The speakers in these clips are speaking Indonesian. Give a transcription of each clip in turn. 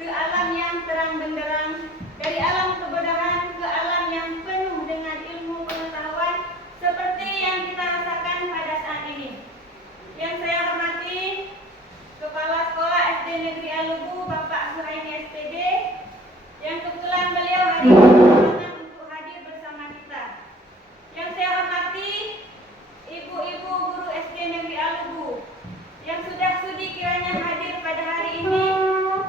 ke alam yang terang benderang, dari alam kebodohan ke alam yang penuh dengan ilmu pengetahuan seperti yang kita rasakan pada saat ini. Yang saya hormati Kepala Sekolah SD Negeri Alubu, Bapak Suhaini SPD, yang kebetulan beliau hari ini berkenan untuk hadir bersama kita. Yang saya hormati Ibu-ibu guru SD Negeri Alubu, yang sudah sudi kiranya hadir pada hari ini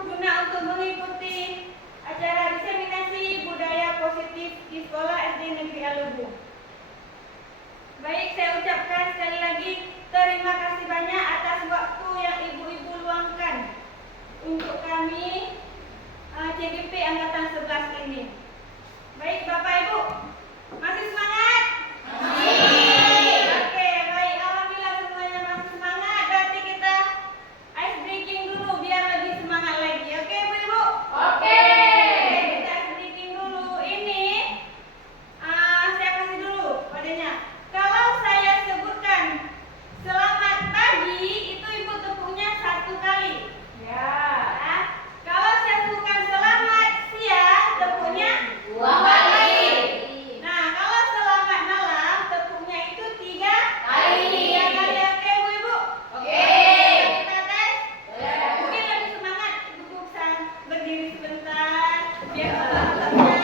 guna untuk mengikuti acara diseminasi budaya positif di Sekolah SD Negeri Alubu. Baik, saya ucapkan sekali lagi terima kasih banyak atas waktu yang ibu-ibu luangkan untuk kami CGP Angkatan 11 ini. Baik, Bapak Ibu, masih semangat? Masih. Oke, baik. Alhamdulillah semuanya masih semangat. Berarti kita ice breaking dulu biar lebih semangat lagi. Oke, Bu-ibu? Oke. Kita ice breaking dulu. Ini saya kasih dulu padanya. Kalau saya sebutkan selamat pagi, itu ibu tepuknya 1 kali. Ya. Nah, kalau saya sebutkan selamat siang, tepuknya 2 kali. Nah, kalau selamat malam, tepuknya itu 3 kali. 3 kali. Oke, Bu-ibu? Oke. Kita tes. Mungkin lebih semangat, ibu bisa berdiri sebentar. Biar otot-ototnya.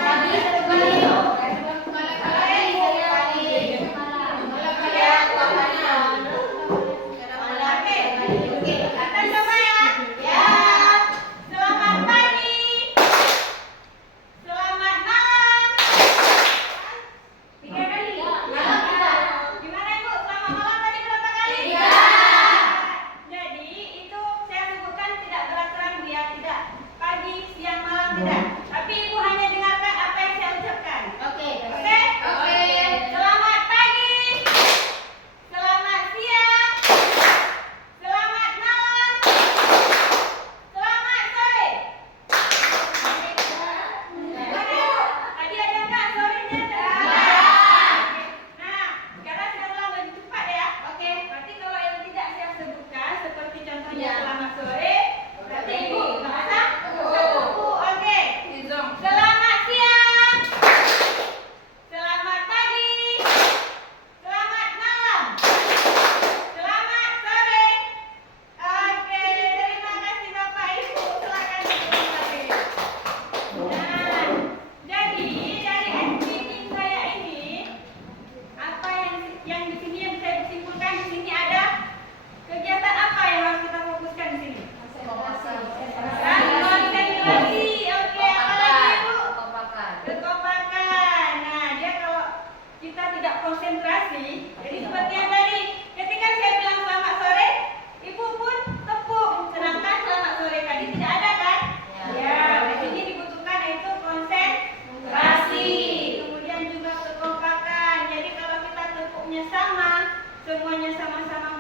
Semuanya sama-sama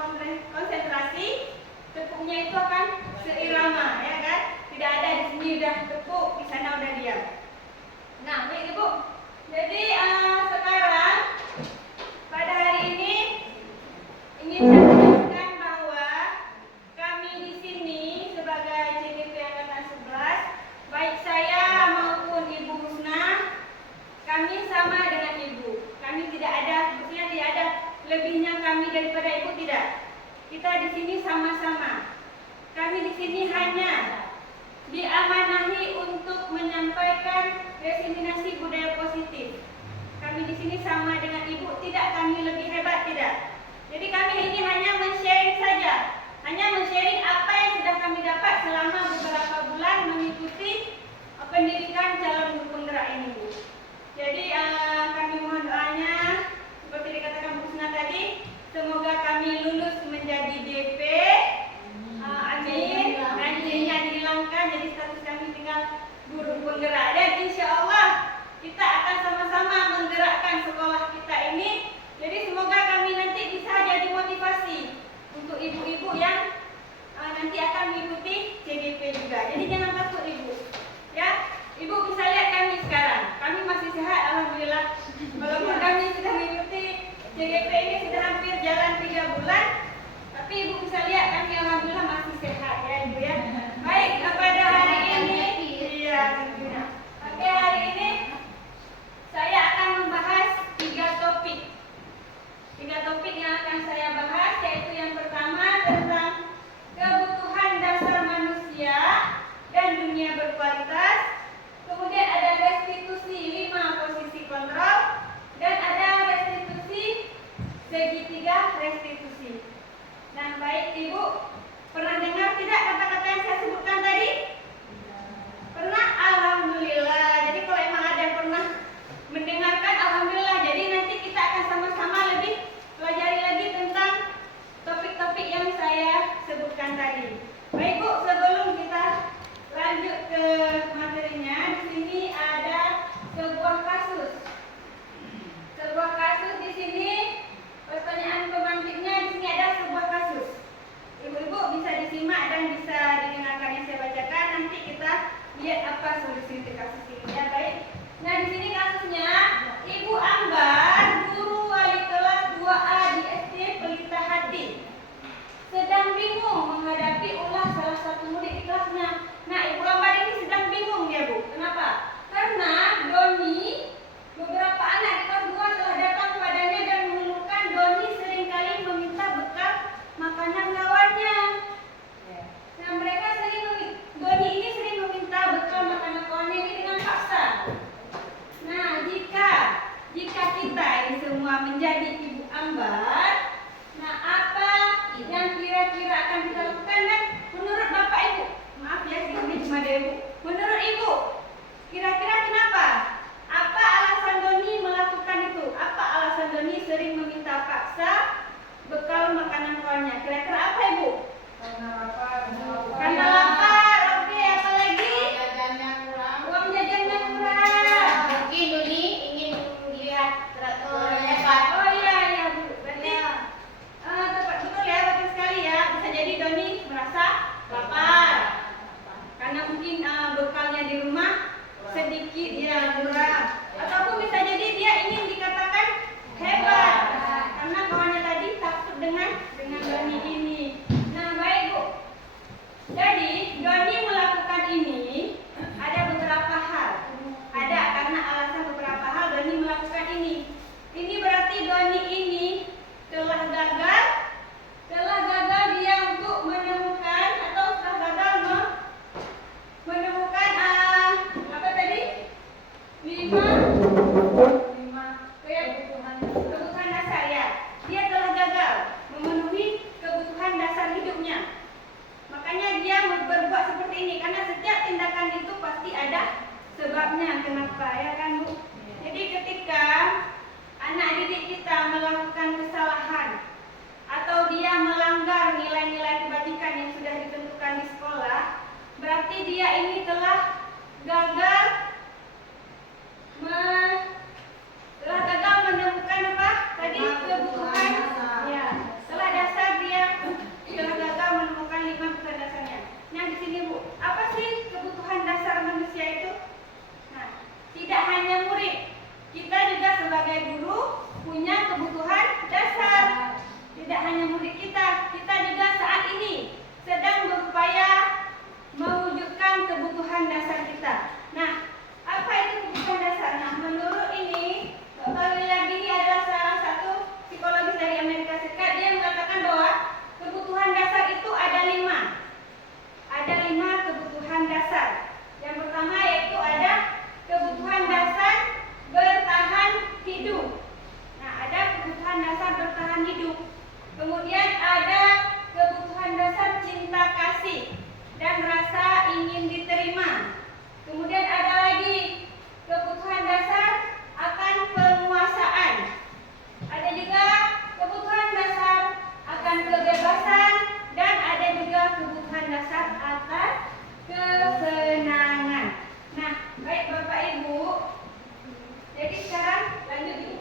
konsentrasi, tepuknya itu akan seirama, ya kan? Tidak ada di sini udah tepuk, di sana udah diam. Nah, baik Ibu. Jadi sekarang pada hari ini ingin saya jelaskan bahwa kami di sini sebagai CGP Angkatan 11, baik saya maupun Ibu Husna, kami sama dengan Ibu. Kami tidak ada, maksudnya tidak ada lebihnya kami daripada Ibu, tidak. Kita di sini sama-sama. Kami di sini hanya diamanahi untuk menyampaikan diseminasi budaya positif. Kami di sini sama dengan Ibu, tidak. Kami lebih hebat, tidak. Jadi kami ini hanya men-sharing saja. Hanya men-sharing apa yang sudah kami dapat selama beberapa bulan mengikuti pendidikan calon guru penggerak ini, Bu. Jadi kami mohon doanya seperti dikatakan Bu Husna tadi, semoga kami lulus menjadi DP. Amin. Nantinya dihilangkan, jadi status kami tinggal guru penggerak. Dan insya Allah kita akan sama-sama menggerakkan sekolah kita ini. Jadi semoga kami nanti bisa jadi motivasi untuk ibu-ibu yang nanti akan mengikuti CGP juga. Jadi jangan takut Ibu. Ya, Ibu bisa lihat kami sekarang. Kami masih sehat, alhamdulillah. menjadi ibu Ambar. Nah, apa yang kira-kira akan kita lakukan dan menurut Bapak Ibu? Maaf ya, ini cuma Ibu. Menurut Ibu, kira-kira kenapa? Apa alasan Doni melakukan itu? Apa alasan Doni sering meminta paksa bekal makanan kawannya? Kira-kira apa Ibu? Karena lapar. Oke, apa lagi? Uang jajannya kurang. Mungkin Doni ingin lihat hebat. Oh iya Bu. Berarti tepat betul ya, betul sekali ya. Bisa jadi Doni merasa lapar karena mungkin bekalnya di rumah sedikit ya, kurang. Ataupun bisa jadi dia ingin dikatakan hebat karena kawannya tadi takut dengan Doni ini. Nah, baik Bu. Jadi Doni melakukan ini ada beberapa hal. Ada karena alasan beberapa hal Doni melakukan ini. Ini berarti Doni ini telah gagal dia untuk menemukan atau telah gagal menemukan apa tadi? 5 kebutuhan dasar ya. Dia telah gagal memenuhi kebutuhan dasar hidupnya. Makanya dia berbuat seperti ini karena setiap tindakan itu pasti ada sebabnya kenapa ya kan Bu. Jadi ketika anak didik kita melakukan kesalahan atau dia melanggar nilai-nilai kebajikan yang sudah ditentukan di sekolah, berarti dia ini telah gagal menemukan apa tadi kebutuhan ya. Setelah dasar dia telah gagal menemukan 5 kebutuhan dasarnya. Nah di sini Bu, apa sih kebutuhan dasar manusia itu? Nah, tidak hanya murid, kita juga sebagai guru punya kebutuhan dasar. Tidak hanya murid kita juga saat ini sedang berupaya mewujudkan kebutuhan dasar kita. Nah, apa itu kebutuhan dasar? Nah, menurut ini Dr. William ini adalah salah satu psikologis dari Amerika Serikat. Dia mengatakan bahwa kebutuhan dasar itu ada 5. Ada 5 kebutuhan dasar. Yang pertama yaitu ada kebutuhan dasar bertahan hidup. Nah, ada kebutuhan dasar bertahan hidup. Kemudian ada kebutuhan dasar cinta kasih dan rasa ingin diterima. Kemudian ada lagi kebutuhan dasar akan penguasaan. Ada juga kebutuhan dasar akan kebebasan dan ada juga kebutuhan dasar akan kesenangan. Nah, baik Bapak Ibu. Jadi sekarang lanjut ini.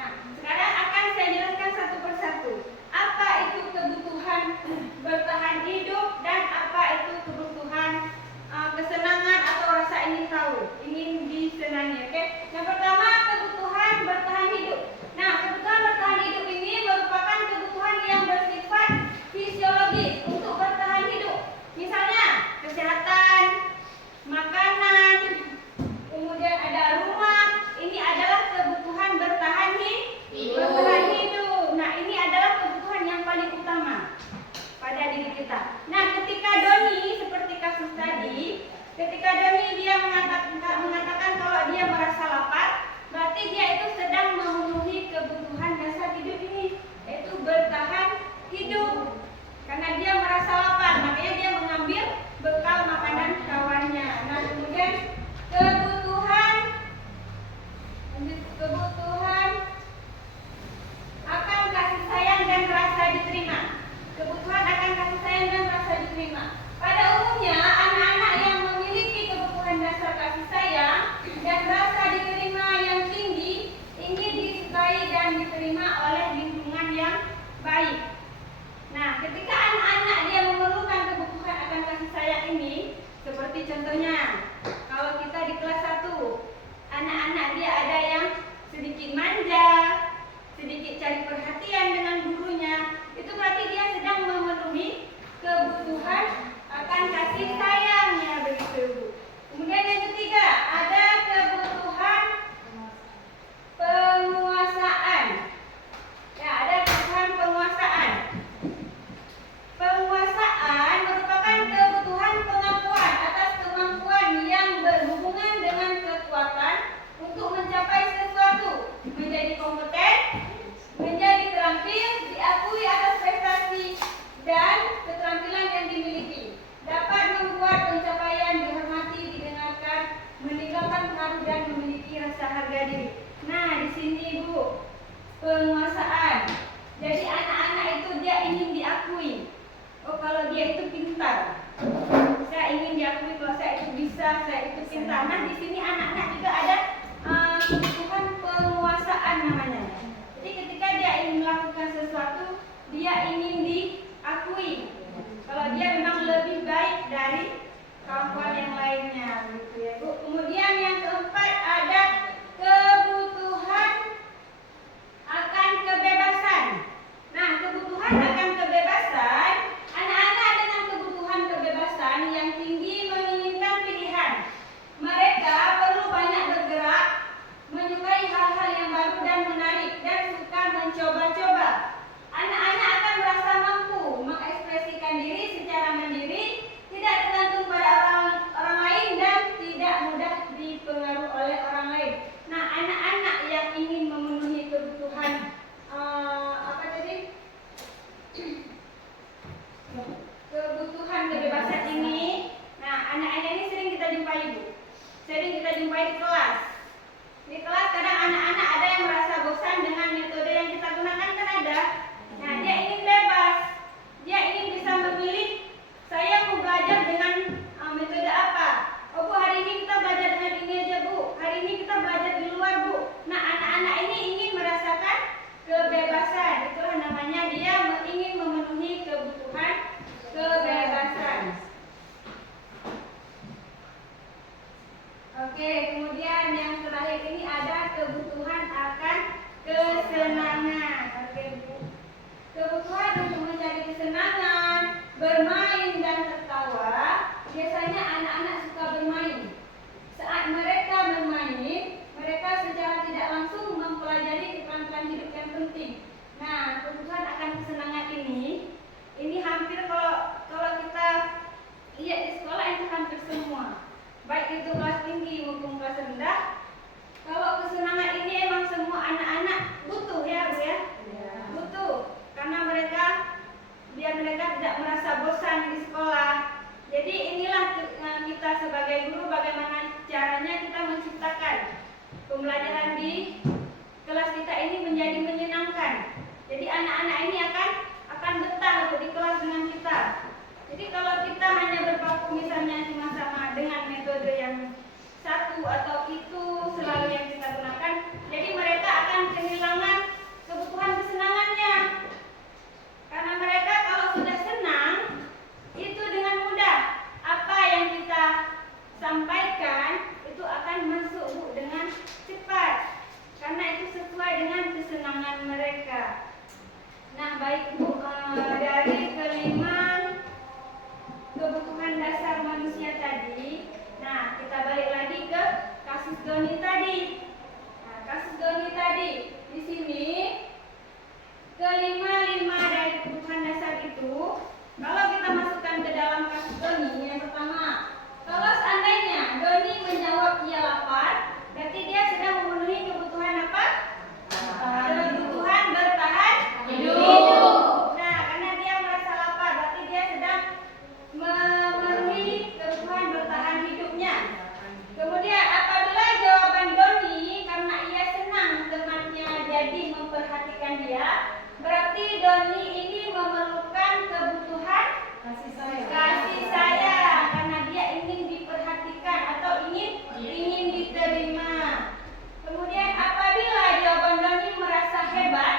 Nah, sekarang akan saya jelaskan satu persatu. Apa itu kebutuhan bertahan hidup dan apa itu kebutuhan kesenangan atau rasa ingin tahu, ingin disenangi. Oke? Yang pertama kebutuhan bertahan hidup. Nah, kebutuhan bertahan hidup ini merupakan kebutuhan yang bersifat fisiologis untuk bertahan hidup. Misalnya kesehatan, makanan, kemudian ada rumah. Ini adalah kebutuhan bertahan hidup. Nah, ini adalah kebutuhan yang paling utama pada diri kita. Nah, ketika Doni seperti kasus tadi, ketika Doni dia mengatakan kalau dia merasa lapar, berarti dia itu sedang memenuhi kebutuhan dasar hidup ini, yaitu bertahan hidup. Karena dia merasa lapar, makanya dia mengambil bekal makanan kawannya. Nah, kemudian kebutuhan akan kasih sayang dan rasa diterima. Kebutuhan akan kasih sayang dan rasa diterima. Pada umumnya anak-anak yang memiliki kebutuhan dasar kasih sayang dan rasa diterima yang tinggi ingin disukai dan diterima oleh lingkungan yang baik. Nah, ketika anak-anak dia memerlukan bisa saya ikutin tanah. Di sini anak-anak juga ada kebutuhan penguasaan namanya. Jadi ketika dia ingin melakukan sesuatu, dia ingin diakui kalau dia memang lebih baik dari kawan-kawan yang lainnya, gitu ya Bu. Kemudian yang keempat ada kebutuhan akan kebebasan. Nah, kebutuhan akan kebebasan, anak-anak dengan kebutuhan kebebasan yang tinggi menginginkan pilihan. Mereka perlu banyak bergerak, menyukai hal-hal yang baru dan menarik, dan suka mencoba-coba. Anak-anak akan merasa mampu mengekspresikan diri secara mandiri, tidak tergantung pada orang lain, dan tidak mudah dipengaruhi oleh orang lain. Nah, anak-anak yang ingin memenuhi kebutuhan kebutuhan kebebasan ini, nah anak-anak ini sering kita jumpai Bu, sering kita jumpai di kelas. Di kelas kadang anak-anak ada yang merasa bosan dengan metode yang kita gunakan, kan ada. Nah, dia ingin bebas, dia ingin bisa memilih, saya mau belajar dengan metode apa. Oh Bu, hari ini kita belajar dengan ini aja Bu, hari ini kita belajar di luar Bu. Nah, anak-anak ini ingin merasakan kebebasan, itulah namanya dia ingin memenuhi kebutuhan kebebasan. Oke, kemudian yang terakhir ini ada kebutuhan akan kesenangan. Oke Bu, kebutuhan untuk mencari kesenangan, bermain dan tertawa. Biasanya anak-anak suka bermain. Saat mereka bermain, mereka secara tidak langsung mempelajari keterampilan hidup yang penting. Nah, kebutuhan akan kesenangan ini hampir kalau kita lihat di sekolah itu hampir semua, baik itu kelas tinggi maupun kelas rendah. Kalau kesenangan ini emang semua anak-anak butuh ya Bu ya, butuh, karena biar mereka tidak merasa bosan di sekolah. Jadi inilah kita sebagai guru, bagaimana caranya kita menciptakan pembelajaran di kelas kita ini menjadi menyenangkan. Jadi anak-anak ini akan betah di kelas dengan kita. Jadi kalau kita hanya berpaku misalnya sama-sama dengan metode yang satu atau itu selalu yang kita gunakan, jadi mereka akan kehilangan kebutuhan kesenangannya. Karena mereka kalau sudah senang, itu dengan mudah apa yang kita sampaikan itu akan masuk Bu dengan cepat, karena itu sesuai dengan kesenangan mereka. Nah, baik Bu, dari kelima kebutuhan dasar manusia tadi, nah kita balik lagi ke kasus Doni tadi. Nah, kasus Doni tadi di sini kelima dari kebutuhan dasar itu, kalau kita masukkan ke dalam kasus Doni, yang pertama, kalau seandainya Doni menjawab ia lapar, berarti dia sedang memenuhi kebutuhan apa? Kebutuhan bertahan hidup. Nah, karena dia merasa lapar, berarti dia sedang memenuhi kebutuhan bertahan hidupnya. Kemudian apabila jawaban Doni karena ia senang temannya jadi memperhatikan dia, berarti Doni ini memerlukan kebutuhan kasih sayang, karena dia ingin diperhatikan atau ingin diterima. Kemudian apabila jawaban Doni merasa hebat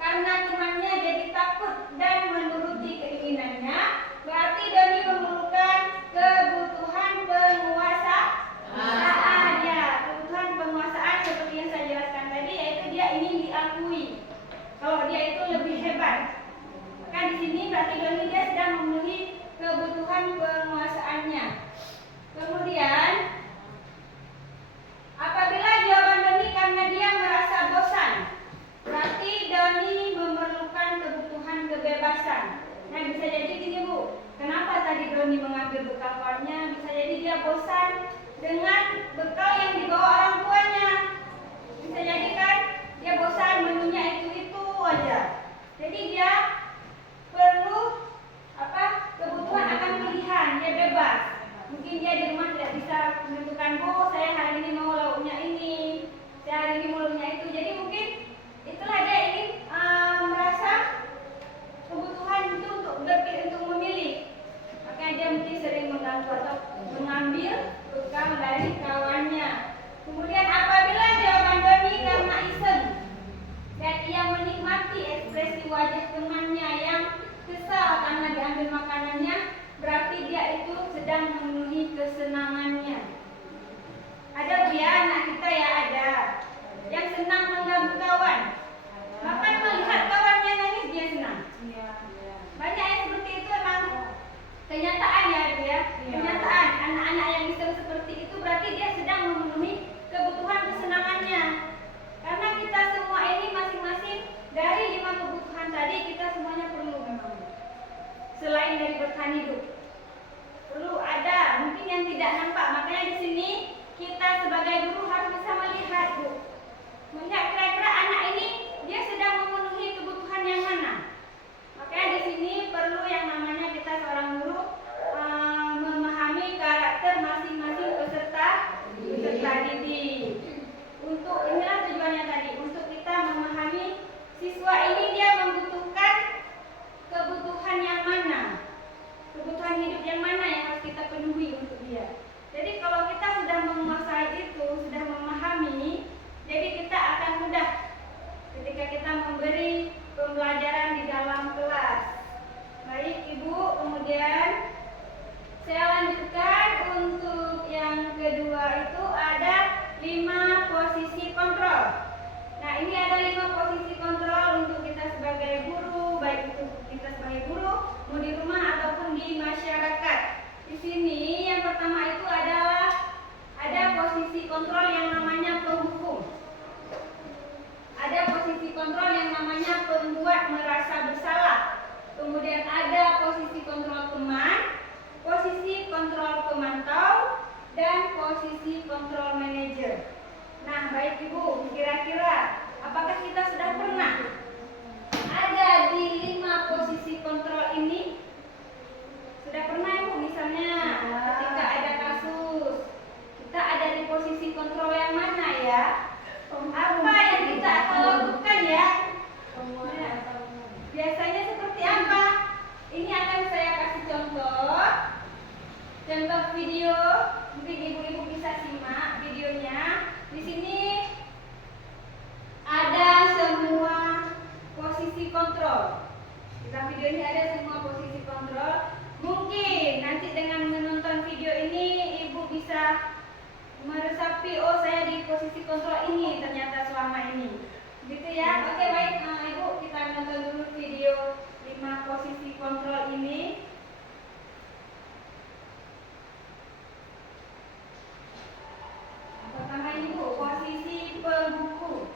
karena temannya jadi takut dan menuruti keinginannya, berarti Doni memerlukan kebutuhan penguasaan. Ya, kebutuhan penguasaan seperti yang saya jelaskan tadi, yaitu dia ingin diakui kalau dia itu lebih hebat. Maka di sini berarti Doni dia sedang memenuhi kebutuhan penguasaannya. Kemudian apabila jawaban Doni karena dia merasa bosan, berarti Doni memerlukan kebutuhan kebebasan. Nah, bisa jadi gini Bu, kenapa tadi Doni mengambil bekal kawannya? Bisa jadi dia bosan dengan bekal yang dibawa orang tuanya. Bisa jadi kan dia bosan menunya itu aja. Jadi dia perlu kebutuhan akan pilihan, dia bebas. Mungkin dia di rumah tidak bisa menentukan, Bu, saya hari ini mau lauknya ini, saya hari ini mau lauknya itu. Jadi mungkin itulah dia ingin merasa kebutuhan itu untuk memilih. Makanya dia mungkin sering mengganggu atau mengambil mengambil bekal dari kawannya. Kemudian apabila jawaban Doni karena iseng dan ia menikmati ekspresi wajah temannya yang kesal karena diambil makanannya, berarti dia itu sedang memenuhi kesenangannya. Ada Bu ya, anak kita ya ada yang senang mengganggu kawan. Bahkan melihat kawannya nangis dia senang. Banyak yang seperti itu emang kenyataan ya Bu ya. Kenyataan anak-anak yang iseng seperti itu berarti dia sedang memenuhi kebutuhan kesenangannya. Karena kita semua ini masing-masing dari 5 kebutuhan tadi kita semuanya perlu memang. Selain dari bertahan hidup, perlu ada mungkin yang tidak nampak. Makanya di sini kita sebagai guru harus bisa melihat Bu. Melihat kira-kira anak ini dia sedang memenuhi kebutuhan yang mana. Makanya di sini perlu yang namanya kita seorang guru memahami karakter masing-masing peserta didik. Untuk inilah tujuannya tadi, untuk kita memahami siswa ini dia membutuhkan kebutuhan yang mana, kebutuhan hidup yang mana yang harus kita penuhi untuk dia. Jadi kalau kita sudah menguasai itu, sudah memahami, jadi kita akan mudah ketika kita memberi pembelajaran di dalam kelas. Baik Ibu, kemudian saya lanjutkan untuk yang kedua itu ada 5 posisi kontrol. Nah ini ada 5 posisi kontrol untuk kita sebagai guru, baik itu kita sebagai guru, mau di rumah ataupun di masyarakat. Di sini yang pertama itu adalah ada posisi kontrol yang namanya penghukum. Ada posisi kontrol yang namanya pembuat merasa bersalah. Kemudian ada posisi kontrol teman, posisi kontrol pemantau, dan posisi kontrol manajer. Nah, baik Ibu, kira-kira apakah kita sudah pernah ada di 5 posisi kontrol ini? Sudah pernah Ibu, misalnya ketika ada kasus, kita ada di posisi kontrol yang mana ya? Apa yang kita akan lakukan ya? Nah, biasanya seperti apa? Ini akan saya kasih contoh video, mungkin ibu-ibu bisa simak videonya. Di sini ada semua posisi kontrol. Di dalam video ini ada semua posisi kontrol. Mungkin nanti dengan menonton video ini ibu bisa meresapi, oh saya di posisi kontrol ini ternyata selama ini. Gitu ya. Oke baik, Ibu kita nonton dulu video 5 posisi kontrol ini. Pertama Ibu, posisi pembuku.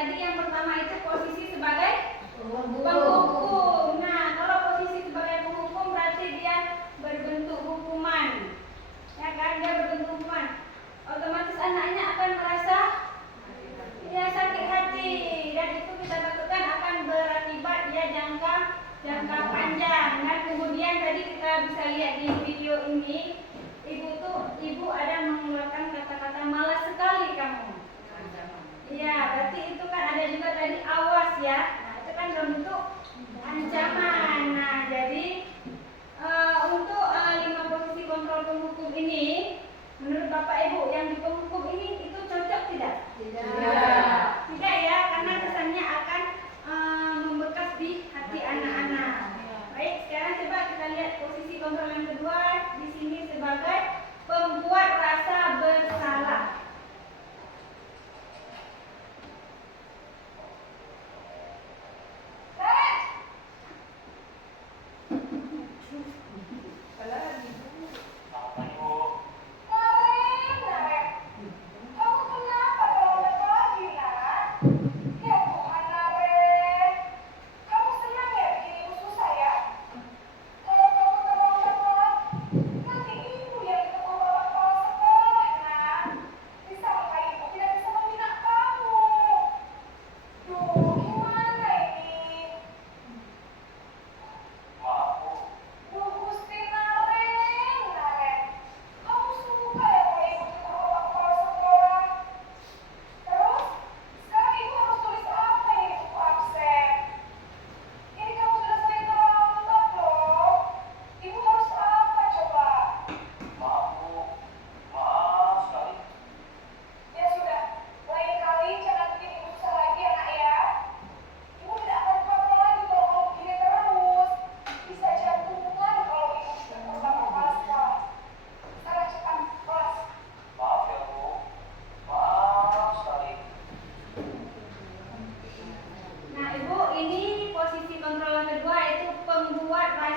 Tadi yang pertama itu posisi sebagai penghukum. Nah, kalau posisi sebagai penghukum berarti dia berbentuk hukuman. Ya kan, dia berbentuk hukuman. Otomatis anaknya akan merasa ya sakit hati, dan itu kita takutkan akan berakibat ya jangka panjang. Dan kemudian tadi kita bisa lihat di video ini, ibu ada mengeluarkan kata-kata malas sekali kamu. Iya, berarti itu kan ada juga tadi awas ya. Nah, itu kan bentuk ancaman.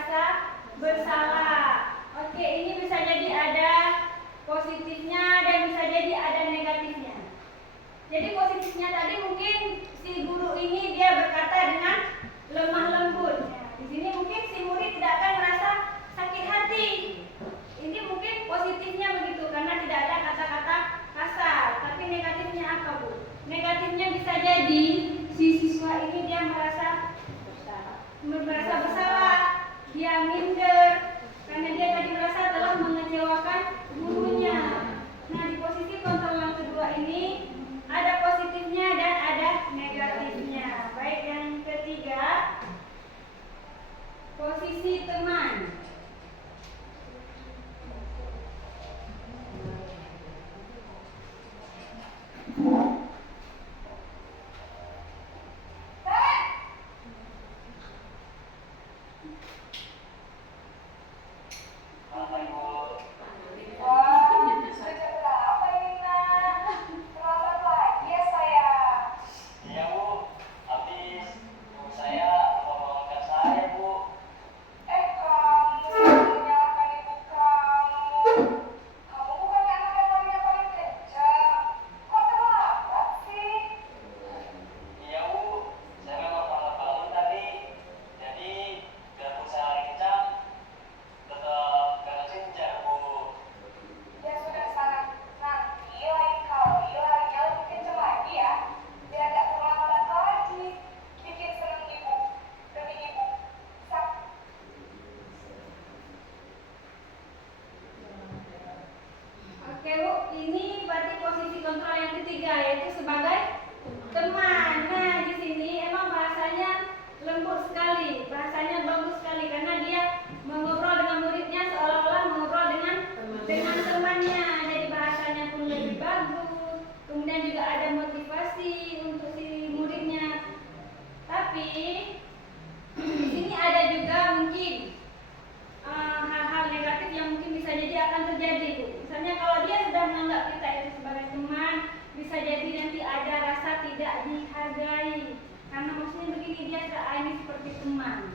merasa bersalah. Oke, ini bisa jadi ada positifnya dan bisa jadi ada negatifnya. Jadi positifnya tadi mungkin si guru ini dia berkata dengan lemah lembut. Di sini mungkin si murid tidak akan merasa sakit hati. Ini mungkin positifnya begitu karena tidak ada kata-kata kasar. Tapi negatifnya apa, Bu? Negatifnya bisa jadi si siswa ini dia merasa bersalah, dia minder karena dia tadi merasa telah mengecewakan gurunya. Nah, di posisi kontrol yang kedua ini ada positifnya dan ada negatifnya. Baik, yang ketiga, posisi teman. Oke, Bu, ini berarti posisi kontrol yang ketiga yaitu sebagai teman. Nah, di sini emang bahasanya lembut sekali, bahasanya bagus sekali karena dia mengobrol dengan muridnya seolah-olah mengobrol dengan temannya. Jadi bahasanya pun lebih bagus. Kemudian juga ada motivasi untuk si muridnya. Tapi di sini ada juga mungkin hal-hal negatif yang mungkin bisa jadi akan terjadi, Bu. Misalnya kalau dia sudah menganggap kita itu sebagai teman, bisa jadi nanti ada rasa tidak dihargai. Karena maksudnya begini, dia ini seperti teman.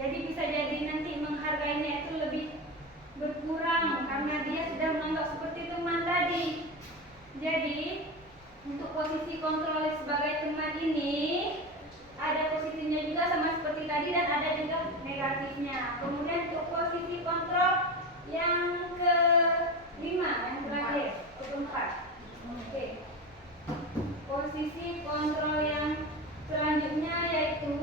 Jadi bisa jadi nanti menghargainya itu lebih berkurang karena dia sudah menganggap seperti teman tadi. Jadi untuk posisi kontrol sebagai teman ini ada positifnya juga sama seperti tadi dan ada juga negatifnya. Kemudian untuk posisi kontrol yang kelima, yang terakhir, keempat. Oke. Posisi kontrol yang selanjutnya yaitu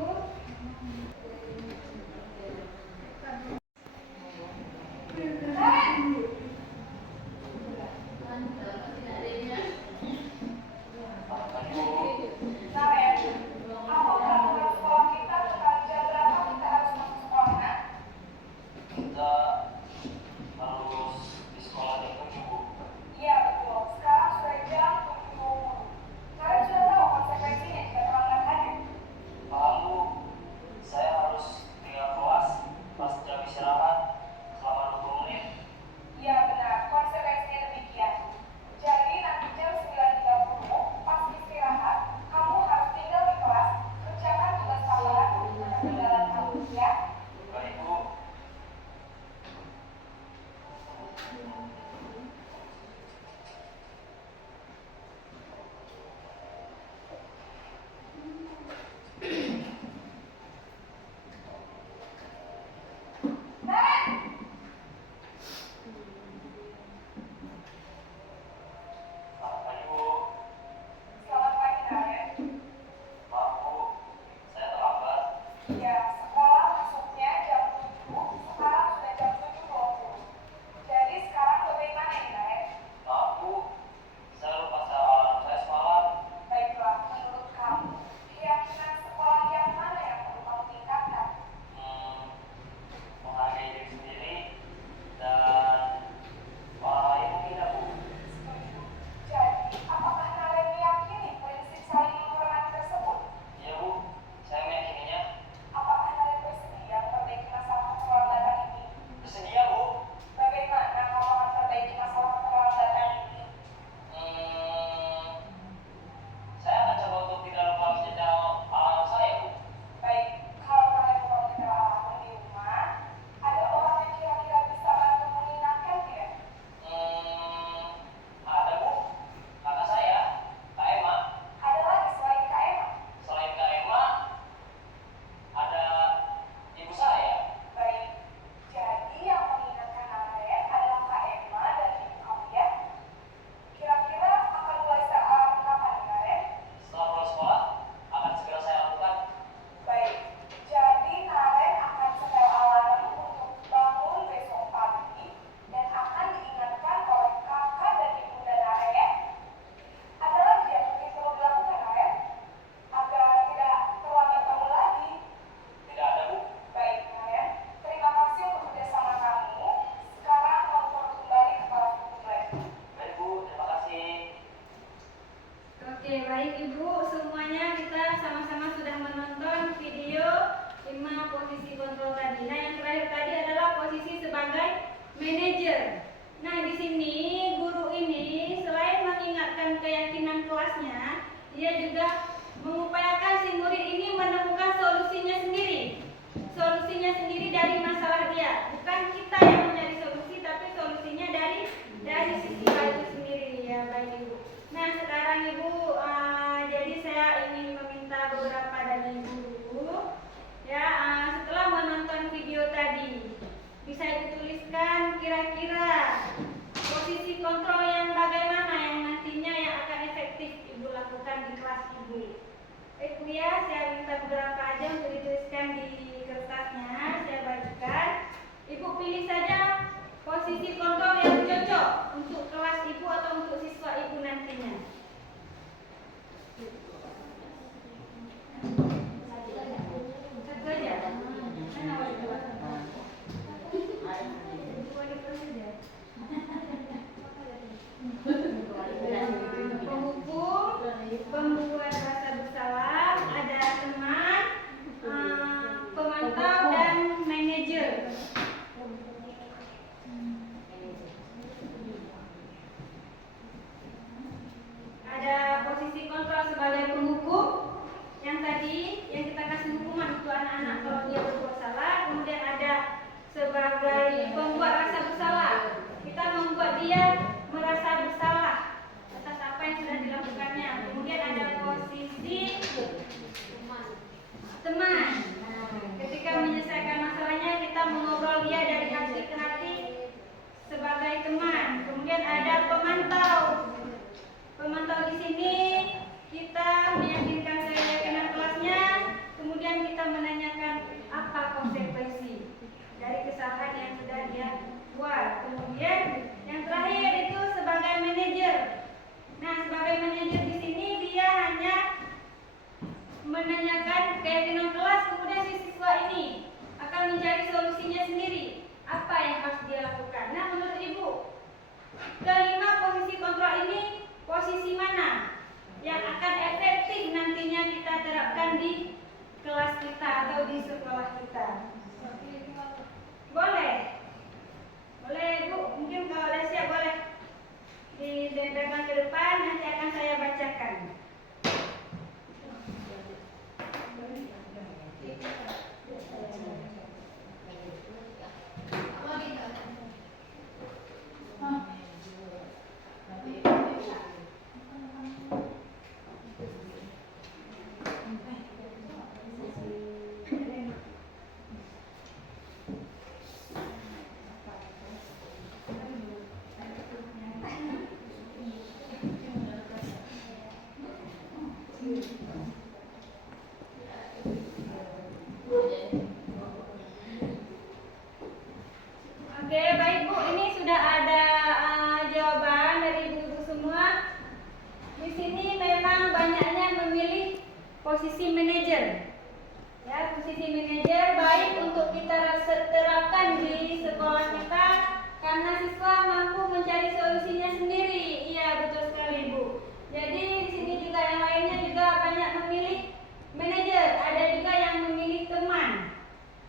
Nah, di sini guru ini selain mengingatkan keyakinan kelasnya, dia juga mengupayakan si murid ini menemukan solusinya sendiri. Solusinya sendiri dari masalah dia. Bukan kita yang mencari solusi, tapi solusinya dari siswa itu sendiri ya, Bapak Ibu. Nah, sekarang Ibu, jadi saya ingin meminta beberapa dari Ibu ya, setelah menonton video tadi, bisa Ibu tuliskan kira-kira posisi kontrol yang bagaimana yang nantinya yang akan efektif Ibu lakukan di kelas Ibu. Ibu ya, saya minta beberapa aja untuk dituliskan di kertasnya, saya bagikan. Ibu pilih saja posisi kontrol yang cocok untuk kelas Ibu atau untuk siswa Ibu nantinya. Satu aja. Mana waktu? Penghukum, pembuat rasa bersalah, ada teman, pemantau dan manajer. Ada posisi kontrol sebagai penghukum, yang tadi yang kita kasih hukuman untuk anak-anak kalau dia berbuat salah. Kemudian ada sebagai pembuat rasa bersalah, kita membuat dia merasa bersalah atas apa yang sudah dilakukannya. Kemudian ada posisi teman. Ketika menyelesaikan masalahnya, kita mengobrol dia dari hati ke hati sebagai teman. Kemudian ada pemantau. Pemantau di sini kita meyakinkan keyakinan kelasnya, kemudian kita menanyakan apa konsekuensi dari kesalahan yang sudah dia buat. Kemudian yang terakhir itu sebagai manajer. Nah, sebagai manajer di sini dia hanya menanyakan keyakinan kelas, kemudian si siswa ini akan mencari solusinya sendiri. Apa yang harus dia lakukan? Nah, menurut Ibu, kelima posisi kontrol ini posisi mana yang akan efektif nantinya kita terapkan di kelas kita atau di sekolah kita? Boleh? Boleh Ibu, mungkin kalau ada siap boleh didempelkan ke depan, nanti akan saya bacakan. Oke, baik Bu, ini sudah ada jawaban dari ibu-ibu semua. Di sini memang banyaknya memilih posisi manajer. Ya, posisi manajer baik untuk kita terapkan di sekolah kita karena siswa mampu mencari solusinya sendiri. Iya, betul sekali Bu. Jadi di sini juga yang lainnya juga banyak memilih manajer, ada juga yang memilih teman.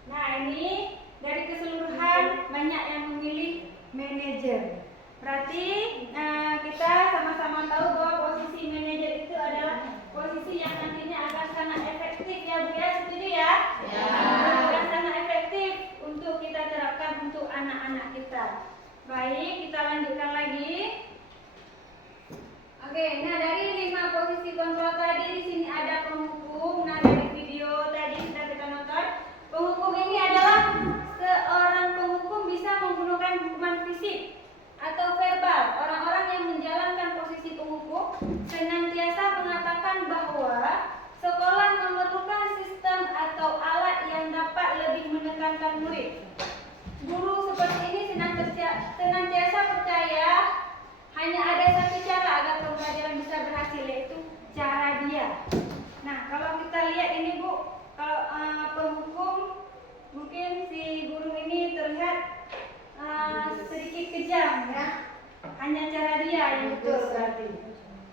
Nah, ini dari keseluruhan banyak yang memilih manajer. Berarti kita sama-sama tahu bahwa posisi manajer itu adalah posisi yang nantinya akan sangat efektif ya Bu ya, setuju ya? Ya. Akan sangat efektif untuk kita terapkan untuk anak-anak kita. Baik, kita lanjutkan lagi. Oke, nah dari 5 posisi kontrol tadi di sini ada penghukum. Nah, dari video tadi sudah kita nonton, penghukum ini adalah seorang penghukum bisa menggunakan hukuman fisik atau verbal. Orang-orang yang menjalankan posisi penghukum senantiasa mengatakan bahwa sekolah memerlukan sistem atau alat yang dapat lebih menekankan murid. Guru seperti ini senantiasa percaya hanya ada satu cara agar pembelajaran bisa berhasil, yaitu cara dia. Nah, kalau kita lihat ini Bu, kalau penghukum mungkin si guru ini terlihat sedikit kejam ya. Hanya cara dia yang betul berarti,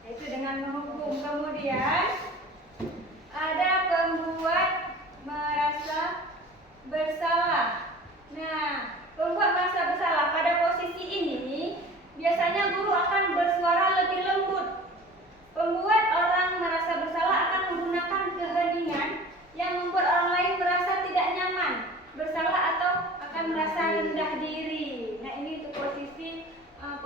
yaitu dengan menghukum. Kemudian ada pembuat merasa bersalah. Nah, pembuat merasa bersalah pada posisi ini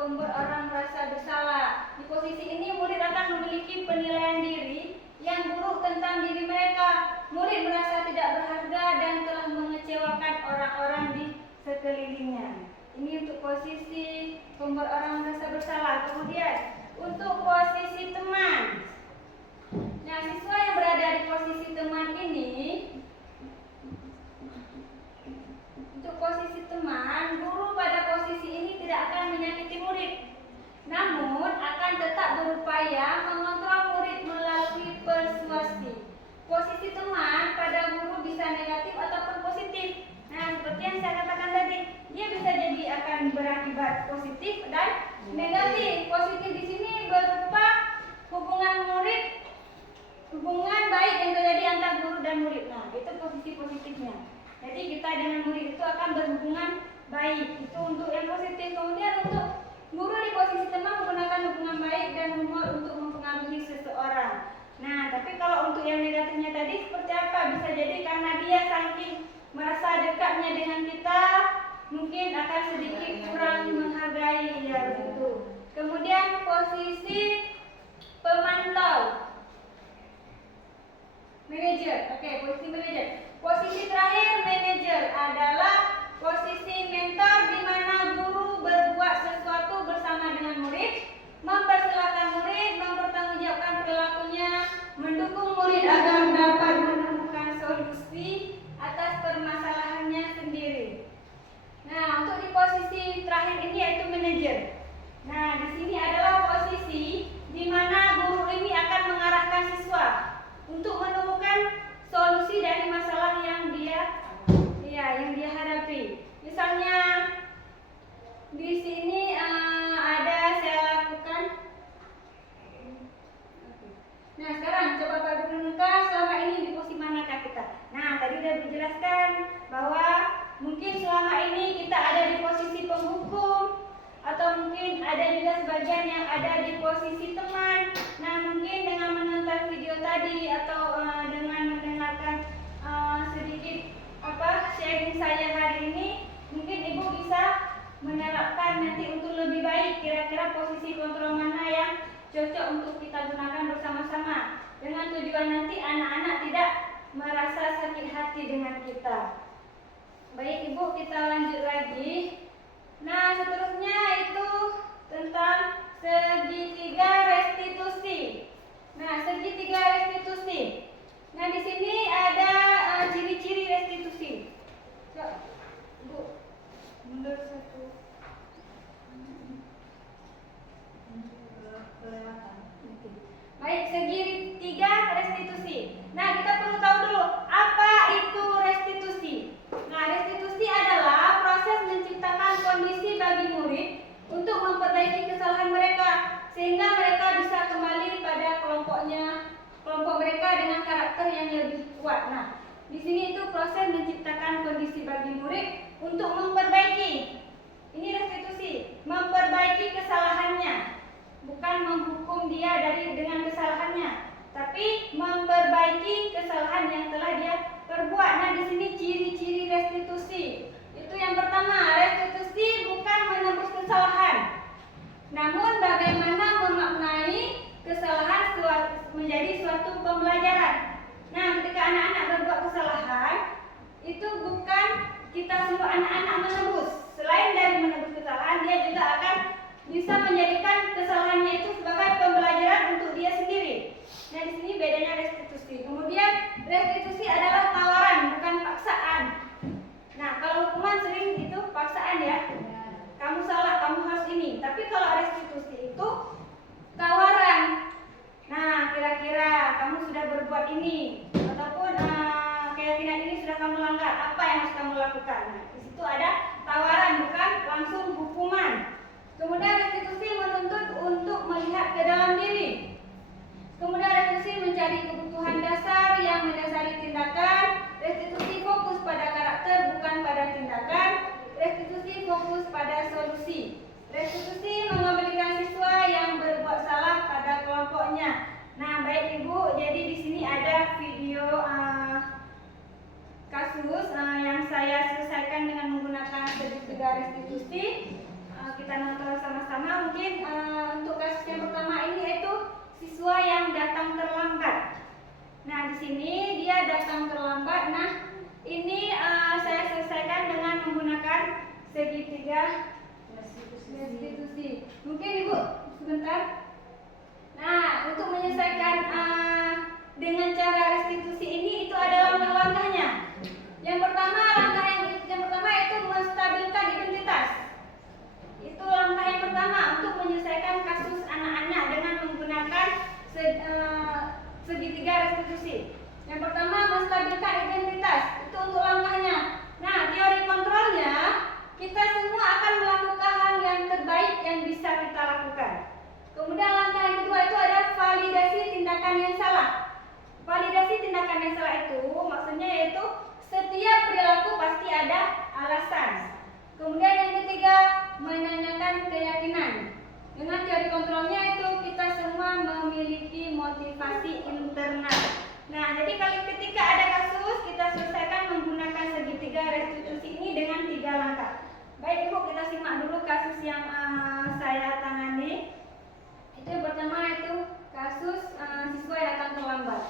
membuat orang merasa bersalah. Di posisi ini murid akan memiliki penilaian diri yang buruk tentang diri mereka. Murid merasa tidak berharga dan telah mengecewakan orang-orang di sekelilingnya. Ini untuk posisi membuat orang merasa bersalah. Kemudian untuk posisi teman. Nah, siswa yang berada di posisi teman ini, untuk posisi teman, guru pada posisi ini tidak akan menyakiti murid, namun akan tetap berupaya mengontrol murid melalui persuasi. Posisi teman pada guru bisa negatif ataupun positif. Nah, seperti yang saya katakan tadi, dia bisa jadi akan berakibat positif dan negatif. Positif di sini berupa hubungan baik yang terjadi antara guru dan murid. Nah, itu posisi positifnya. Jadi kita dengan murid itu akan berhubungan baik. Itu untuk yang positif. Kemudian untuk guru di posisi teman menggunakan hubungan baik dan humor untuk mempengaruhi seseorang. Nah, tapi kalau untuk yang negatifnya tadi seperti apa? Bisa jadi karena dia saking merasa dekatnya dengan kita, mungkin akan sedikit kurang menghargai, ya begitu. Kemudian posisi pemantau, manajer. Oke, posisi manajer. Posisi terakhir manajer adalah posisi mentor, di mana guru berbuat sesuatu bersama dengan murid, mempersilahkan murid, mempertanggungjawabkan perilakunya, mendukung murid agar dapat menemukan solusi atas permasalahannya sendiri. Nah, untuk di posisi terakhir ini yaitu manajer. Nah, di sini adalah posisi di mana guru ini akan mengarahkan siswa untuk menemukan solusi dari masalah yang dia hadapi. Misalnya di sini ada saya lakukan. Nah, sekarang coba Pak Guru renungkan selama ini di posisi manakah kita? Nah, tadi sudah dijelaskan bahwa mungkin selama ini kita ada di posisi penghukum, atau mungkin ada juga sebagian yang ada di posisi teman. Nah, mungkin dengan menonton video tadi atau dengan mendengarkan sedikit sharing saya hari ini, mungkin Ibu bisa menerapkan nanti untuk lebih baik kira-kira posisi kontrol mana yang cocok untuk kita gunakan bersama-sama, dengan tujuan nanti anak-anak tidak merasa sakit hati dengan kita. Baik Ibu, kita lanjut lagi. Nah, seterusnya itu tentang segitiga restitusi. Nah, segitiga restitusi. Nah, di sini ada ciri-ciri restitusi. Coba, Ibu, mundur satu. Baik, segitiga restitusi. Nah, kita perlu tahu dulu apa itu restitusi. Nah, restitusi adalah proses menciptakan kondisi bagi murid untuk memperbaiki kesalahan mereka sehingga mereka bisa kembali pada kelompok mereka dengan karakter yang lebih kuat. Nah, di sini itu proses menciptakan kondisi bagi murid untuk memperbaiki. Ini restitusi, memperbaiki kesalahannya. Bukan menghukum dia dengan kesalahannya, tapi memperbaiki kesalahan yang telah dia perbuat. Nah, di sini ciri-ciri restitusi. Itu yang pertama, restitusi bukan menebus kesalahan, namun bagaimana memaknai kesalahan menjadi suatu pembelajaran. Nah, ketika anak-anak berbuat kesalahan, itu bukan kita suruh anak-anak menebus. Selain dari menebus kesalahan, dia juga akan bisa menjadikan kesalahannya itu sebagai pembelajaran untuk dia sendiri. Nah, di sini bedanya restitusi. Kemudian restitusi adalah tawaran, bukan paksaan. Nah, kalau hukuman sering itu paksaan ya. Kamu salah, kamu harus ini. Tapi kalau restitusi itu tawaran. Nah, kira-kira kamu sudah berbuat ini, ataupun keyakinan ini sudah kamu langgar, apa yang harus kamu lakukan? Nah, di situ ada tawaran, bukan langsung hukuman. Kemudian restitusi menuntut untuk melihat ke dalam diri. Kemudian restitusi mencari kebutuhan dasar yang mendasari tindakan. Restitusi fokus pada karakter bukan pada tindakan. Restitusi fokus pada solusi. Restitusi mengembalikan siswa yang berbuat salah pada kelompoknya. Nah, baik Ibu, jadi di sini ada video kasus yang saya selesaikan dengan menggunakan segitiga restitusi. kita nonton sama-sama. Mungkin untuk kasus yang pertama ini yaitu siswa yang datang terlambat. Nah, di sini dia datang terlambat. Nah, ini saya selesaikan dengan menggunakan segitiga restitusi. Mungkin Ibu sebentar. Nah, untuk menyelesaikan dengan cara restitusi ini itu ada langkah-langkahnya. Yang pertama yaitu menstabilkan identitas. Itu langkah yang pertama untuk menyelesaikan kasus anak-anak dengan menggunakan segitiga restitusi. Yang pertama menstabilkan identitas. Itu untuk langkahnya. Nah, teori kontrolnya kita semua akan melakukan hal yang terbaik yang bisa kita lakukan. Kemudian langkah yang kedua itu ada validasi tindakan yang salah. Validasi tindakan yang salah itu maksudnya yaitu setiap perilaku pasti ada alasan. Kemudian yang ketiga menanyakan keyakinan. Dengan teori kontrolnya itu kita semua memiliki motivasi internal. Nah, jadi ketika ada kasus kita selesaikan menggunakan segitiga restitusi ini dengan 3 langkah. Baik Ibu, kita simak dulu kasus yang saya tangani. Itu yang pertama itu kasus siswa yang datang terlambat.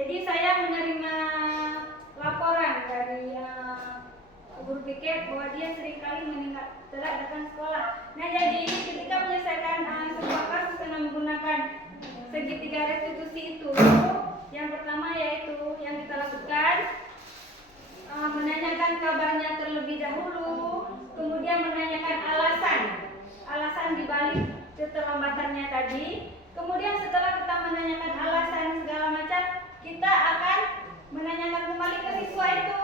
Jadi saya menerima laporan dari guru piket bahwa dia seringkali telat datang sekolah. Nah, jadi ketika menyelesaikan sebuah kasus dengan menggunakan segitiga restitusi itu, yang pertama yaitu yang kita lakukan menanyakan kabarnya terlebih dahulu, kemudian menanyakan alasan dibalik keterlambatannya tadi. Kemudian setelah kita menanyakan alasan segala macam, kita akan menanyakan kembali ke siswa itu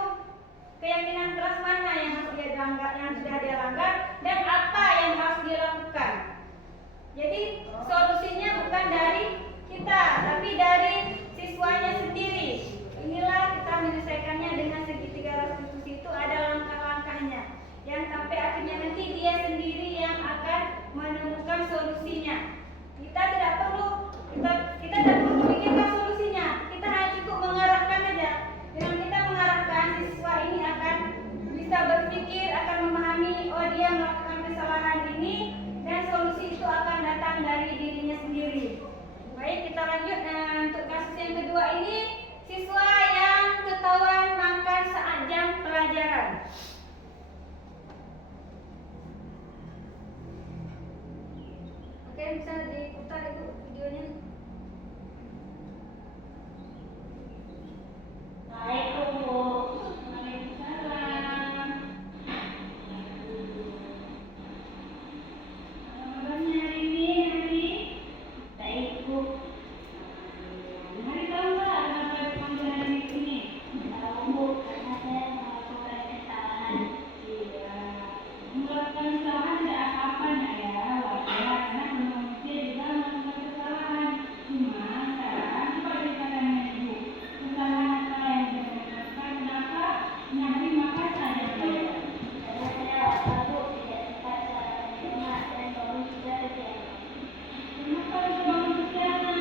keyakinan keras mana yang harus dia langgar, yang sudah dia langgar, dan apa yang harus dia lakukan. Jadi solusinya bukan dari kita, tapi dari yang kedua ini siswa yang ketahuan makan saat jam pelajaran. Oke, bisa diputar Ibu videonya. Waalaikumsalam. Kabarnya hari ini? Baik, Bu. Hari tahu nggak kenapa dipanggil hari ini? Tahu, Bu, karena saya melakukan kesalahan. Iya. Melakukan kesalahan tidak apa-apa, Nak, ya. Wajar, karena manusia juga melakukan kesalahan. Cuma sekarang coba dikatakan Ibu, kesalahan apa yang saya lakukan? Kenapa nyari makan saja belajar? Karena saya waktu Bu tidak sempat secara rumah dan bangun juga kesiangan. Kenapa bisa bangun kesiangan?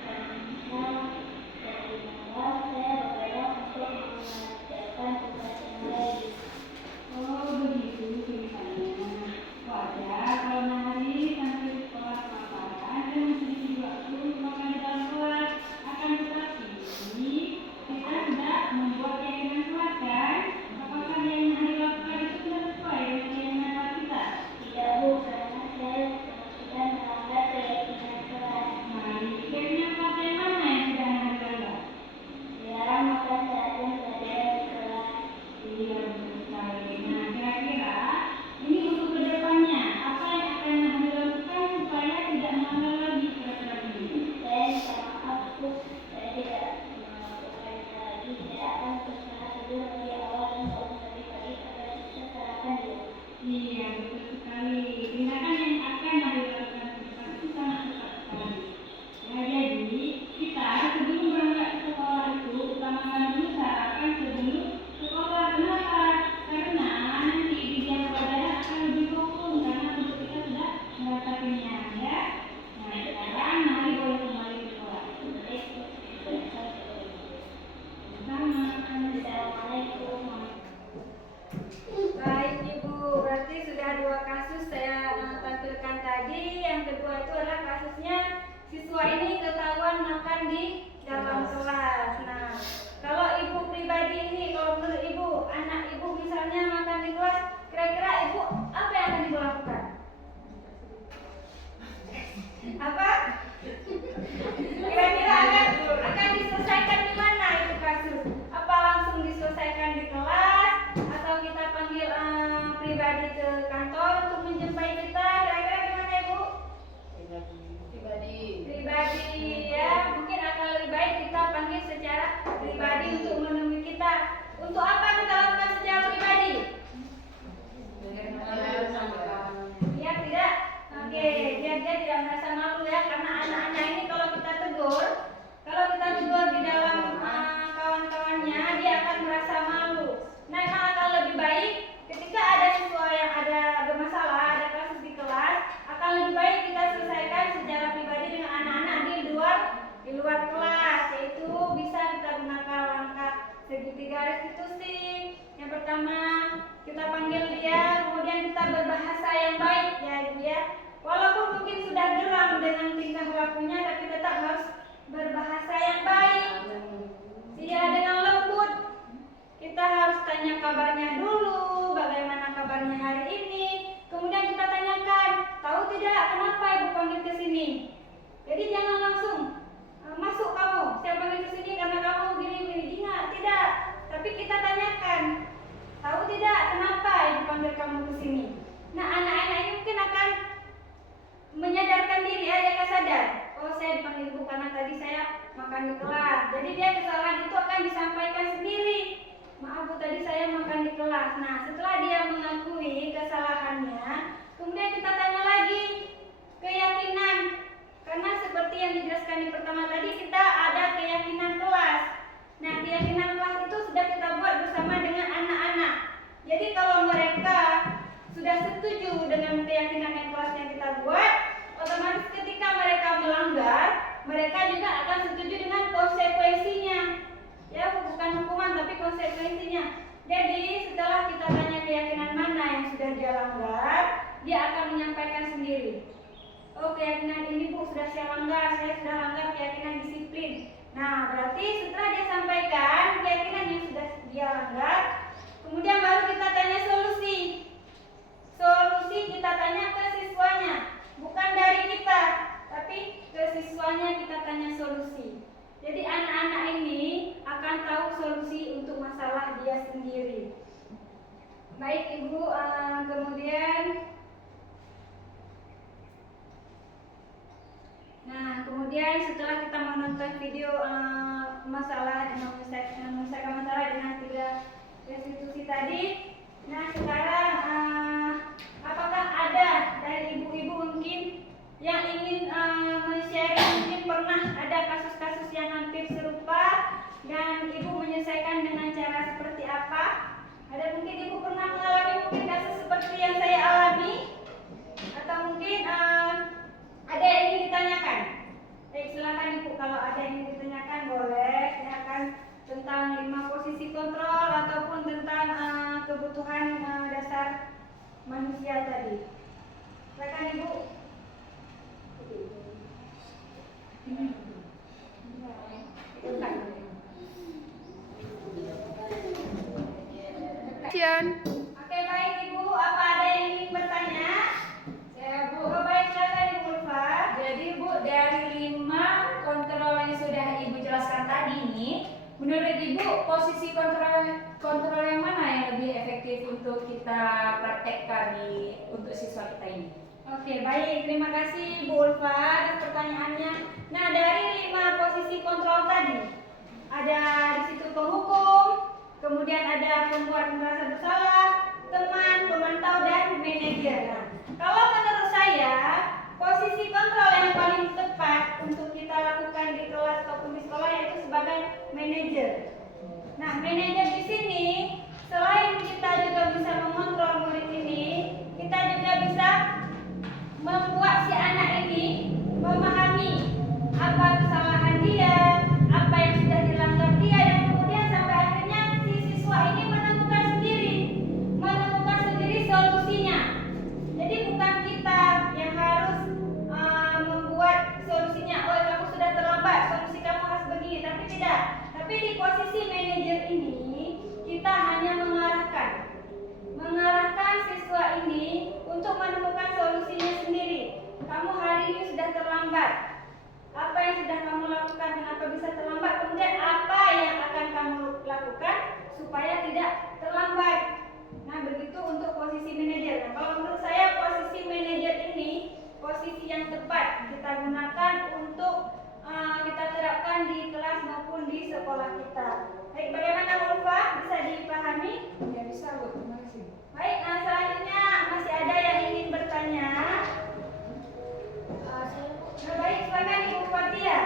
Karena dari awal saya berpeluang untuk mengerjakan tugas yang lain. Oh begitu ceritanya. Wajar kalau hari sampai sekolah makan dan sedikit waktu makan di dalam kelas. Akan tetapi kita tidak membuat keyakinan kelas kan? Apakah yang hari lakukan itu sudah sesuai dengan keyakinan kelas kita? Tidak, Bu, karena saya sudah melanggar keyakinan kelas. Mari, keyakinan kelas yang mana yang sudah hari langgar? Ya, makan saat jam pelajaran di kelas. Iya, betul sekali. Nah, kira-kira ini untuk kedepannya apa yang akan Anda lakukan supaya tidak melanggar lagi peraturan ini? Saya minta maaf, Bu, saya tidak melakukannya lagi. Saya akan berusaha tidur lebih awal dan bangun lebih pagi agar bisa sarapan di rumah. Iya, betul sekali. Tindakan yang akan Anda lakukan ke depan itu sangat tepat sekali. Ya, jadi kita sebelum berangkat ke sekolah itu utamakan dulu sarapan sebelum sekolah. Kenapa? Karena nanti di jam pelajaran akan lebih fokus karena tubuh kita sudah merasa kenyang, ya. Nah, sekarang mari boleh kembali ke sekolah. Sama. Assalamualaikum. Baik Ibu, berarti sudah 2 kasus saya tampilkan tadi. Yang kedua itu adalah kasusnya siswa ini ketahuan makan di dalam kelas. Nah, kalau Ibu pribadi ini, kalau menurut Ibu, anak Ibu misalnya makan di kelas, kira-kira Ibu apa yang akan Ibu lakukan? Apa? Kira-kira akan diselesaikan di mana itu kasus? Apa langsung diselesaikan di kelas atau kita panggil pribadi ke kantor untuk menjumpai kita? Kira-kira gimana Ibu? Pribadi ya, mungkin akan lebih baik kita panggil secara pribadi untuk menemui kita. Untuk apa kita lakukan secara pribadi? Biar tidak, oke, biar dia tidak merasa malu ya, karena anak-anak ini kalau kita tegur di dalam kawan-kawannya, dia akan merasa malu. Nah, emang akan lebih baik ketika ada siswa yang ada bermasalah, ada kasus di kelas, akan lebih baik kita selesaikan secara pribadi dengan anak-anak di luar kelas, yaitu bisa kita gunakan langkah segitiga restitusi. Yang pertama, kita panggil dia, kemudian kita berbahasa yang baik ya Ibu ya. Walaupun mungkin sudah geram dengan tingkah lakunya, tapi tetap harus berbahasa yang baik. Iya, dengan lembut. Kita harus tanya kabarnya dulu, bagaimana kabarnya hari ini. Kemudian kita tanyakan, tahu tidak kenapa Ibu panggil ke sini? Jadi jangan langsung masuk kamu, saya panggil ke sini karena kamu gini-gini. Tidak. Tapi kita tanyakan, tahu tidak kenapa Ibu panggil kamu ke sini? Nah, anak-anak ini mungkin akan menyadarkan diri, dia akan sadar. Oh, saya dipanggil Ibu karena tadi saya makan di kelas. Jadi dia kesalahan itu akan disampaikan sendiri. Maaf Bu, tadi saya makan di kelas. Nah, setelah dia mengakui kesalahannya, kemudian kita tanya lagi keyakinan. Karena seperti yang dijelaskan di pertama tadi, kita ada keyakinan kelas. Nah, keyakinan kelas itu sudah kita buat bersama dengan anak-anak. Jadi kalau mereka sudah setuju dengan keyakinan yang kelas yang kita buat, otomatis ketika mereka melanggar, mereka juga akan setuju dengan konsekuensinya. Ya, bukan hukuman tapi konsekuensinya. Jadi setelah kita tanya keyakinan mana yang sudah dia langgar, dia akan menyampaikan sendiri. oh keyakinan ini Bu sudah saya langgar, saya sudah langgar keyakinan disiplin. Nah, berarti setelah dia sampaikan keyakinan yang sudah dia langgar, kemudian baru kita tanya solusi. Solusi kita tanya ke siswanya, bukan dari kita, tapi ke siswanya kita tanya solusi. Jadi anak-anak ini akan tahu solusi untuk masalah dia sendiri. Baik Ibu, kemudian setelah kita menonton video masalah dengan menyelesaikan masalah dengan 3 restitusi tadi, nah sekarang apakah ada dari ibu-ibu mungkin yang ingin men-share, mungkin pernah ada kasus-kasus yang hampir serupa dan ibu menyelesaikan dengan cara seperti apa? Ada mungkin ibu pernah mengalami mungkin kasus seperti yang saya alami, atau mungkin ada yang ingin ditanyakan? Baik, silakan ibu, kalau ada yang ingin ditanyakan boleh. Silakan tentang 5 posisi kontrol ataupun tentang kebutuhan dasar manusia tadi. Silakan ibu. Oke, baik ibu, apa ada yang ingin bertanya? Saya Bu. Oh, baik, silakan ibu Ulfa. Jadi Bu, dari 5 kontrol yang sudah Ibu jelaskan tadi ini, menurut Ibu posisi kontrol yang mana yang lebih efektif untuk kita praktekkan untuk siswa kita ini? Oke, baik, terima kasih Bu Ulfa atas pertanyaannya. Nah, dari 5 posisi kontrol tadi, ada di situ penghukum, kemudian ada pembuat merasa bersalah, teman, pemantau, dan manajer. Nah, kalau menurut saya, posisi kontrol yang paling tepat untuk kita lakukan di kelas ataupun di sekolah yaitu sebagai manajer. Nah, manajer di sini selain kita juga bisa mengontrol murid ini, kita juga bisa membuat si anak ini memahami apa kesalahan dia, apa yang sudah dilanggar dia, dan kemudian sampai akhirnya si siswa ini menemukan sendiri solusinya. Jadi bukan kita yang harus membuat solusinya. Oh, kamu sudah terlambat, solusi kamu harus begini, tapi tidak. Tapi di posisi manajer ini kita hanya mengarahkan siswa ini untuk menemukan solusinya sendiri. Kamu hari ini sudah terlambat. Apa yang sudah kamu lakukan, kenapa bisa terlambat? Kemudian apa yang akan kamu lakukan supaya tidak terlambat? Nah, begitu untuk posisi manajer. Nah, kalau menurut saya posisi manajer ini posisi yang tepat kita gunakan untuk kita terapkan di kelas maupun di sekolah kita. Baik, bagaimana Ulfa? Bisa dipahami? Ya bisa Bu, terima kasih. Baik, selanjutnya masih ada yang ingin bertanya? Baik, silakan Ibu Fatia.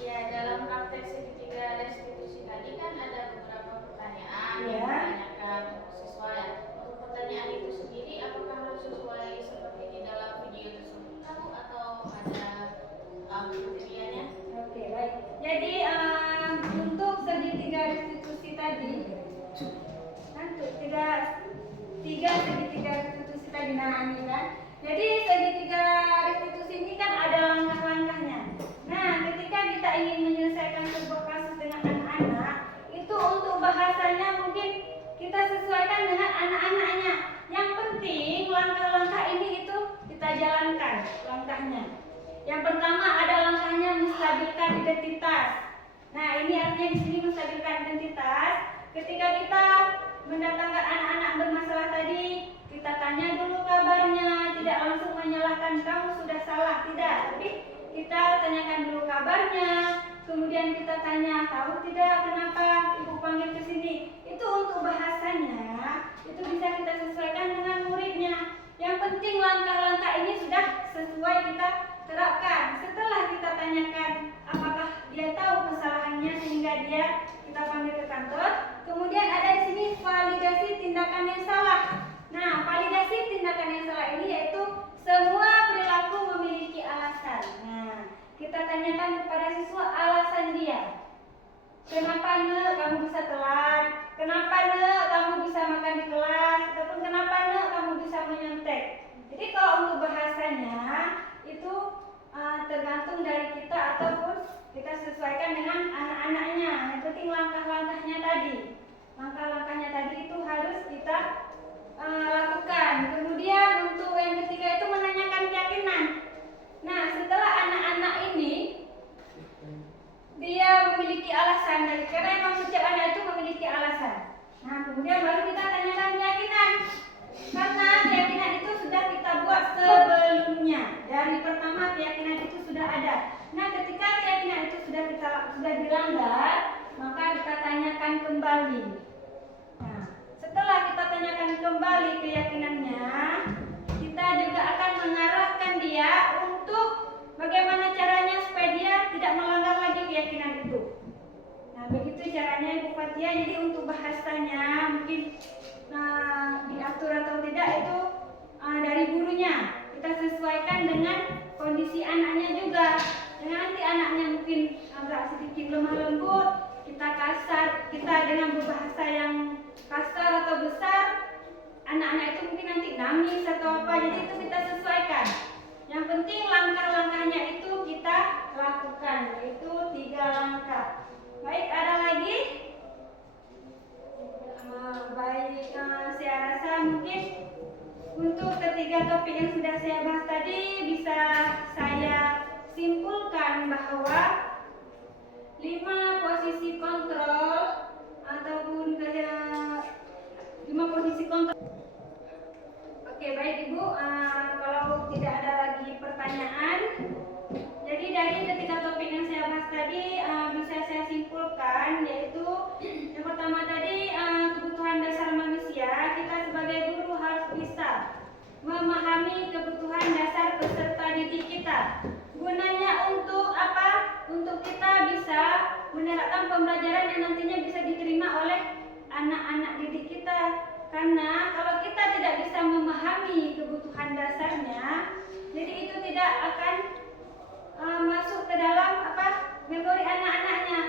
Ya, dalam praktek segitiga restitusi tadi kan ada beberapa pertanyaan Ya. yang ditanyakan siswa. Untuk pertanyaan itu sendiri, apakah harus sesuai seperti di dalam video tersebut atau ada kriterianya? Oke, baik. Jadi untuk segitiga restitusi tadi, tiga segitiga restitusi tadi, nah ini kan. Jadi segitiga restitusi ini kan ada langkah-langkahnya. Nah, ketika kita ingin menyelesaikan sebuah kasus dengan anak-anak, itu untuk bahasanya mungkin kita sesuaikan dengan anak-anaknya. Yang penting langkah-langkah ini itu kita jalankan langkahnya. Yang pertama ada langkahnya menstabilkan identitas. Nah, ini artinya di sini menstabilkan identitas. Ketika kita mendatangkan anak-anak bermasalah tadi, kita tanya dulu kabarnya, tidak langsung menyalahkan kamu sudah salah, tidak, tapi kita tanyakan dulu kabarnya. Kemudian kita tanya, tahu tidak kenapa ibu panggil ke sini? Itu untuk bahasanya, itu bisa kita sesuaikan dengan muridnya. Yang penting langkah-langkah ini sudah sesuai kita terapkan. Setelah kita tanyakan apakah dia tahu kesalahannya sehingga kita panggil ke kantor. Kemudian ada di sini validasi tindakan yang salah. Nah, validasi tindakan yang salah ini yaitu semua perilaku memiliki alasan. Nah, kita tanyakan kepada siswa alasan dia. Kenapa kamu bisa telat? Kenapa kamu bisa makan di kelas? Ataupun kenapa kamu bisa menyontek? Jadi kalau untuk bahasanya itu anak-anaknya. Yang penting langkah-langkahnya tadi. Langkah-langkahnya tadi itu harus kita lakukan. Kemudian untuk yang ketiga itu menanyakan keyakinan. Nah, setelah anak-anak ini dia memiliki alasan, karena memang setiap anak itu memiliki alasan. Nah, kemudian baru kita tanyakan keyakinan. Karena keyakinan itu sudah kita buat sebelumnya. Dari pertama keyakinan itu sudah ada. Nah, ketika keyakinan itu sudah dilanggar, maka kita tanyakan kembali. Nah, setelah kita tanyakan kembali keyakinannya, kita juga akan mengarahkan dia untuk bagaimana caranya supaya dia tidak melanggar lagi keyakinan itu. Nah, begitu caranya Ibu Fatia. Jadi untuk bahasanya mungkin diatur atau tidak itu dari gurunya. Kita sesuaikan dengan kondisi anaknya juga. Jangan nanti anaknya mungkin agak sedikit lemah lembut, kita kasar, kita dengan berbahasa yang kasar atau besar, anak-anak itu mungkin nanti nangis atau apa. Jadi itu kita sesuaikan. Yang penting langkah-langkahnya itu kita lakukan, yaitu 3 langkah. Baik, ada lagi? Baik, saya rasa mungkin untuk ketiga topik yang sudah saya bahas tadi bisa saya simpulkan bahwa 5 posisi kontrol ataupun 5 posisi kontrol. Oke, baik Ibu, kalau tidak ada lagi pertanyaan, jadi dari ketiga topik yang saya bahas tadi bisa saya simpulkan, yaitu yang pertama tadi kebutuhan dasar manusia. Kita sebagai guru harus bisa memahami kebutuhan dasar peserta didik kita. Gunanya untuk apa? Untuk kita bisa menerapkan pembelajaran yang nantinya bisa diterima oleh anak-anak didik kita. Karena kalau kita tidak bisa memahami kebutuhan dasarnya, jadi itu tidak akan masuk ke dalam memori anak-anaknya.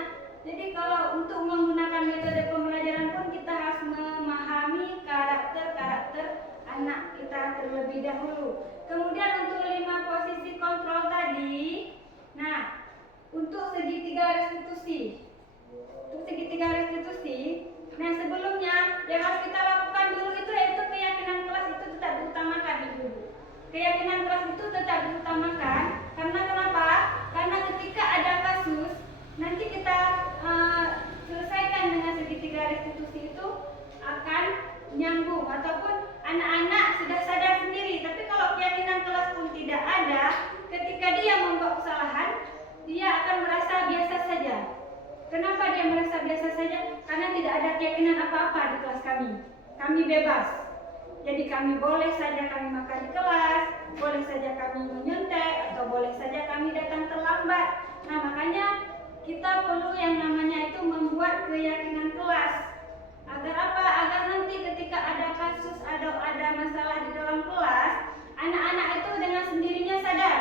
Jadi kalau untuk menggunakan metode pembelajaran pun kita harus memahami karakter-karakter anak kita terlebih dahulu. Kemudian untuk 5 posisi kontrol tadi, nah untuk segitiga restitusi, nah sebelumnya yang harus kita lakukan dulu itu yaitu keyakinan kelas itu tetap diutamakan Ibu. Keyakinan kelas itu tetap diutamakan karena kenapa? Karena ketika ada kasus nanti kita selesaikan dengan segitiga restitusi itu akan nyambung ataupun anak-anak sudah sadar sendiri. Tapi kalau keyakinan kelas pun tidak ada, ketika dia membuat kesalahan, dia akan merasa biasa saja. Kenapa dia merasa biasa saja? Karena tidak ada keyakinan apa-apa di kelas kami. Kami bebas. Jadi kami boleh saja kami makan di kelas, boleh saja kami menyontek, atau boleh saja kami datang terlambat. Nah, makanya kita perlu yang namanya itu membuat keyakinan kelas. Agar apa? Agar nanti ketika ada kasus, ada masalah di dalam kelas, anak-anak itu dengan sendirinya sadar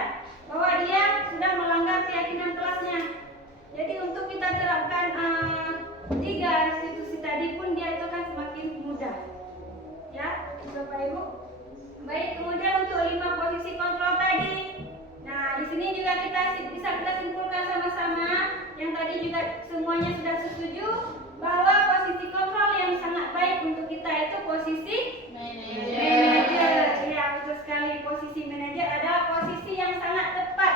bahwa dia sudah melanggar keyakinan kelasnya. Jadi untuk kita terapkan 3 restitusi tadi pun dia itu akan semakin mudah. Ya, Bapak Ibu. Baik, kemudian untuk 5 posisi kontrol tadi. Nah, di sini juga bisa kita simpulkan sama-sama. Yang tadi juga semuanya sudah setuju bahwa posisi kontrol yang sangat baik untuk kita itu posisi manajer. Ya, betul sekali. Posisi manajer adalah posisi yang sangat tepat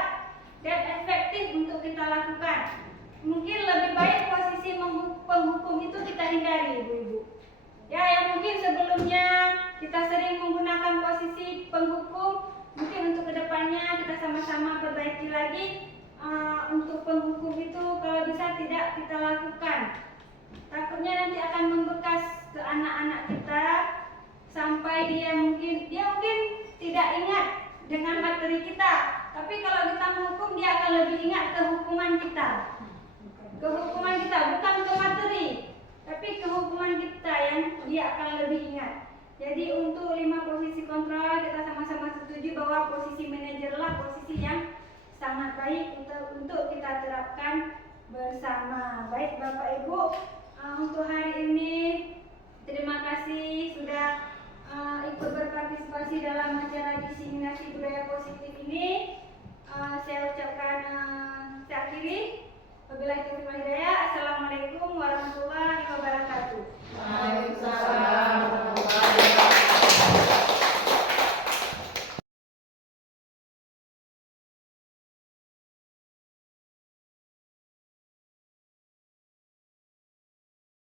dan efektif untuk kita lakukan. Mungkin lebih baik posisi penghukum itu kita hindari, Ibu-ibu. Ya, yang mungkin sebelumnya kita sering menggunakan posisi penghukum, mungkin untuk kedepannya kita sama-sama perbaiki lagi. Untuk penghukum itu kalau bisa tidak kita lakukan. Takutnya nanti akan membekas ke anak-anak kita sampai dia mungkin tidak ingat dengan materi kita. Tapi kalau kita menghukum, dia akan lebih ingat ke hukuman kita. Kehukuman kita bukan ke materi, tapi kehukuman kita yang dia akan lebih ingat. Jadi untuk 5 posisi kontrol kita sama-sama setuju bahwa posisi manajer lah posisi yang sangat baik untuk kita terapkan bersama. Baik Bapak Ibu, untuk hari ini terima kasih sudah ikut berpartisipasi dalam acara diseminasi budaya positif ini. Saya ucapkan saya akhiri. Wabillahi taufiq wal